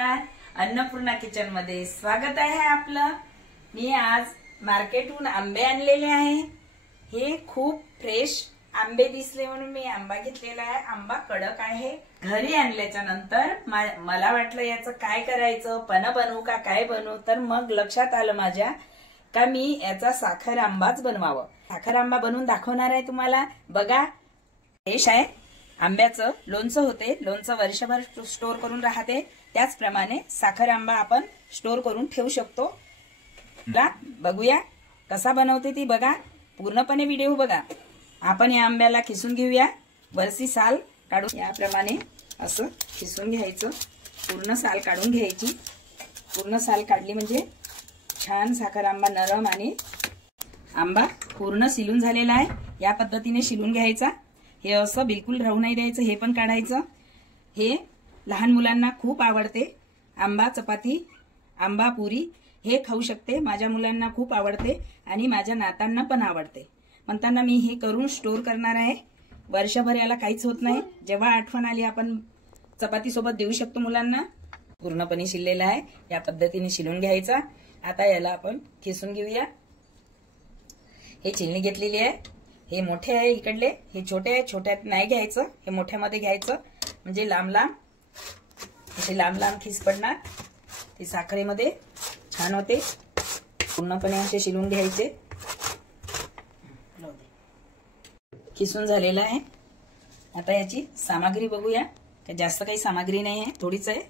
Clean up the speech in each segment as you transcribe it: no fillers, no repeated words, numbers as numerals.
Annapurna kitchen मध्ये स्वागत आहे आपलं। मी आज मार्केटहून आंबे आणलेले आहे। हे खूप फ्रेश आंबे दिसले म्हणून मी आंबा घेतलेला आहे। आंबा कडक आहे। घरी आणल्याच्या नंतर मला वाटलं याचं काय करायचं, पण बनवू का काय बनवू, तर मग लक्षात आलं माझ्या का मी याचा साखर आंबाच बनवावं। साखर आंबा बनवून दाखवणार आहे तुम्हाला। बघा, फ्रेश आहे। आंब्याचं लोणचं होते, लोणचं वर्षभर स्टोर करून राहते, त्याचप्रमाणे साखर आंबा आपण स्टोर करून ठेवू शकतो। बघूया कसा बनवते ती, बघा पूर्णपणे व्हिडिओ बघा। आपण या आंब्याला खिसून घेऊया, वरची साल काढून याप्रमाणे असं खिसून घ्यायचं। पूर्ण साल काढून घ्यायची। पूर्ण साल काढली म्हणजे छान साखर आंबा नरम आणि आंबा पूर्ण शिलून झालेला आहे। या पद्धतीने शिलून घ्यायचा। हे असं बिलकुल राहू नाही द्यायचं, हे पण काढायचं। हे लहान मुलांना खूप आवडते। आंबा चपाती, आंबा पुरी हे खाऊ शकते। माझ्या मुलांना खूप आवडते आणि माझ्या नातांना पण आवडते। म्हणताना मी हे करून स्टोर करणार आहे। वर्षभर याला काहीच होत नाही। जेव्हा आठवण आली आपण चपाती सोबत देऊ शकतो मुलांना। पूर्णपणे शिललेला आहे, या पद्धतीने शिलून घ्यायचा। आता याला आपण खिसून घेऊया। हे चिलनी घेतलेली आहे। हे मोठे आहे इकडले, हे छोटे आहे। छोट्यात नाही घ्यायचं, हे मोठ्यामध्ये घ्यायचं, म्हणजे लांब लांब असे लांब लांब खिस पडणार। ते साखरेमध्ये छान होते। पूर्णपणे असे शिलून घ्यायचे। खिसून झालेला आहे। आता याची सामग्री बघूया। जास्त काही सामग्री नाही आहे, थोडीच आहे।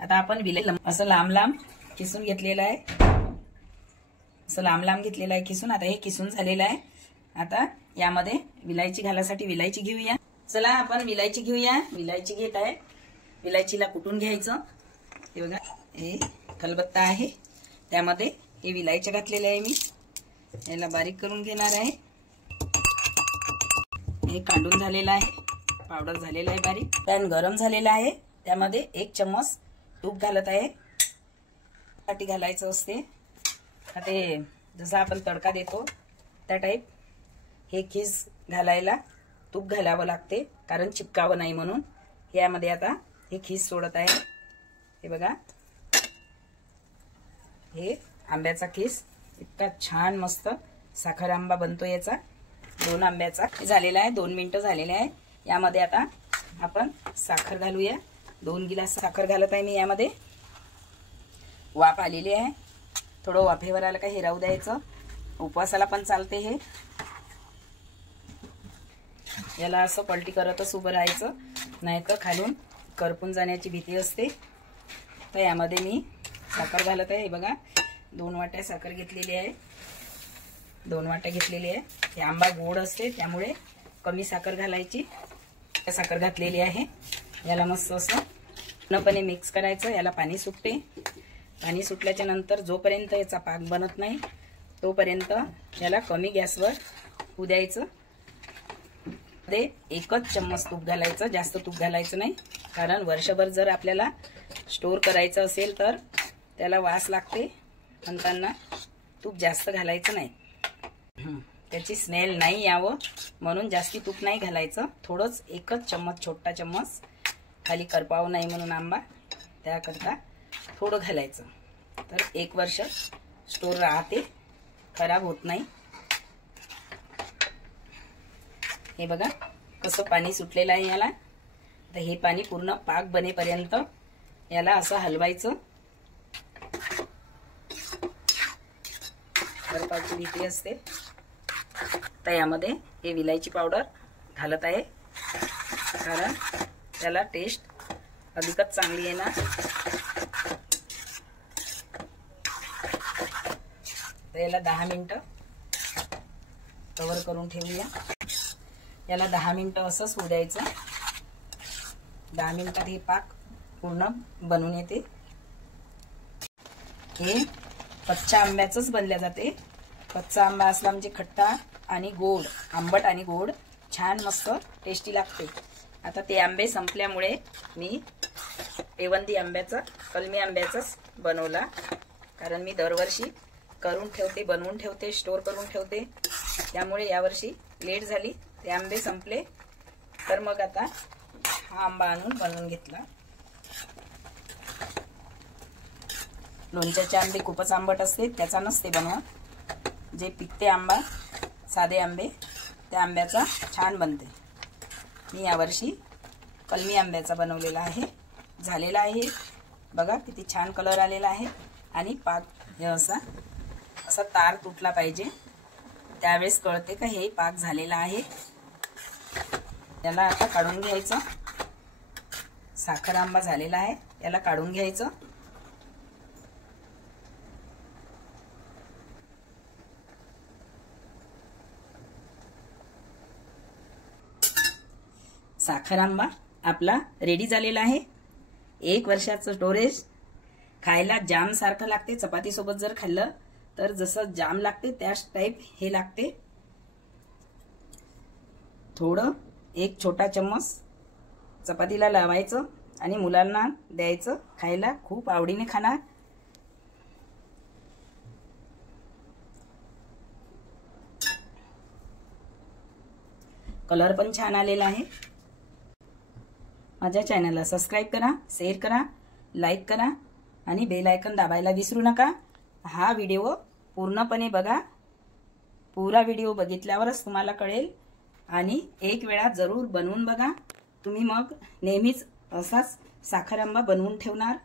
आता आपण असं लांब लांब खिसून घेतलेलं आहे। असं लांब लांब घेतलेलं आहे खिसून। आता हे खिसून झालेलं आहे। आता यामध्ये विलायची घालासाठी विलायची घेऊया। चला आपण विलायची घेऊया। विलायची घेत आहे। विलायचीला कुटून घ्यायचं। हे बघा, हे खलबत्ता आहे, त्यामध्ये हे विलायची घातलेले आहे मी। याला बारीक करून घेणार आहे। हे काढून झालेलं आहे, पावडर झालेला आहे बारीक। पॅन गरम झालेला आहे, त्यामध्ये 1 चम्मच तूप घालत आहे। साठी घालायचं असते। आता जसं आपण तडका देतो त्या टाईप हे खीस घालायला तूप घालावं लागते, कारण चिपकावं नाही म्हणून। यामध्ये आता हे खीस सोडत आहे। हे बघा, हे आंब्याचा खीस इतका छान मस्त साखर आंबा बनतो याचा। 2 आंब्याचा झालेला आहे। 2 मिनिटं झालेले आहे। यामध्ये आता आपण साखर घालूया। 2 गिलास साखर घालत आहे मी यामध्ये। वाफ आलेली आहे, थोडं वाफेवर आलं का हे राहू द्यायचं। उपवासाला पण चालते हे। याला असं पलटी करतच उभं राहायचं, नाहीतर खालून करपून जाण्याची भीती असते। तर यामध्ये मी साखर घालत आहे। हे बघा, 2 वाट्या साखर घेतलेली आहे। 2 वाट्या घेतलेली आहे। हे आंबा गोड असते, त्यामुळे कमी साखर घालायची। साखर घातलेली आहे। याला मस्त असं पूर्णपणे मिक्स करायचं। याला पाणी सुटते। पाणी सुटल्याच्या नंतर जोपर्यंत याचा पाक बनत नाही तोपर्यंत याला कमी गॅसवर होऊ द्यायचं। ते 1च चम्मच तूप घालायचं, जास्त तूप घालायचं नाही, कारण वर्षभर जर आपल्याला स्टोर करायचं असेल तर त्याला वास लागते। म्हणताना तूप जास्त घालायचं नाही, त्याची स्मेल नाही यावं म्हणून जास्ती तूप नाही घालायचं। थोडंच 1च चम्मच, छोटा चम्मच, खाली करपावं नाही म्हणून आंबा, त्याकरता थोडं घालायचं। तर 1 वर्ष स्टोर राहते, खराब होत नाही। हे बघा कसं पाणी सुटलेलं आहे याला। तर हे पाणी पूर्ण पाक बनेपर्यंत याला असं हलवायचं। करपाची भीती असते। तर यामध्ये हे विलायची पावडर घालत आहे, कारण त्याला टेस्ट अधिकच चांगली येणार। तर याला 10 मिनिटं कव्हर करून ठेवूया। याला 10 मिनिटं असंच होऊ द्यायचं। 10 मिनिटात हे पाक पूर्ण बनून येते। हे कच्च्या आंब्याचंच बनल्या जाते। कच्चा आंबा असला म्हणजे खट्टा आणि गोड, आंबट आणि गोड छान मस्त टेस्टी लागते। आता ते आंबे संपल्यामुळे मी पेवंदी आंब्याचा, कलमी आंब्याचाच बनवला, कारण मी दरवर्षी करून ठेवते, बनवून ठेवते, स्टोर करून ठेवते। त्यामुळे यावर्षी लेट झाली, ते आंबे संपले, तर मग आता हा आंबा आणून बनवून घेतला। लोणच्याचे आंबे खूपच आंबट असते, त्याचा नसते बनवत. जे पिकते आंबा, साधे आंबे, त्या आंब्याचा छान बनते. मी यावर्षी कलमी आंब्याचा बनवलेला आहे. झालेला आहे बघा, किती छान कलर आलेला आहे. आणि पाक हे असा तार तुटला पाहिजे, त्यावेळेस कळते का हे पाक झालेला आहे. याला आता काढून घ्यायचं. साखर आंबा झालेला आहे, याला काढून घ्यायचं. साखर आंबा आपला रेडी झालेला आहे. 1 वर्षाचं स्टोरेज. खायला जाम सारखं लागते. चपाती सोबत जर खाल्लं तर जसं जाम लागते त्याच टाईप हे लागते. थोडं 1 छोटा चम्मच चपातीला लावायचं आणि मुलांना द्यायचं खायला. खूप आवडीने खाणार. कलर पण छान आलेला आहे. माझ्या चॅनलला सबस्क्राईब करा, शेअर करा, लाईक करा आणि बेल आयकॉन दाबायला विसरू नका. हा व्हिडिओ पूर्णपणे बघा. पुरा व्हिडिओ बघितल्यावरच तुम्हाला कळेल. आणि 1 वेळा जरूर बनवून बघा. तुम्ही मग नेहमीच असाच साखर आंबा बनवून ठेवणार.